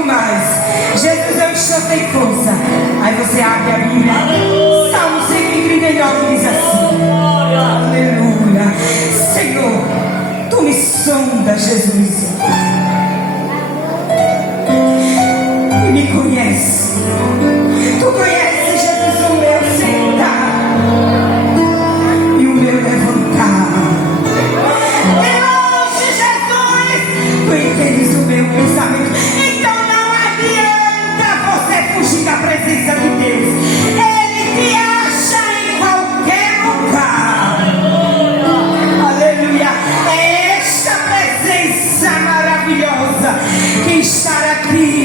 consigo mais. Jesus, eu estou sem força. Aí você abre a Bíblia. Salmo 139 diz assim: aleluia. Senhor, tu me sondas, Jesus, e me conhece. Tu conheces, Jesus, o meu sentar e o meu levantar. E longe, Jesus, tu entendes o meu pensamento. Então não adianta você fugir da presença de Deus. Ele te acha em qualquer lugar. Aleluia. É esta presença maravilhosa que está aqui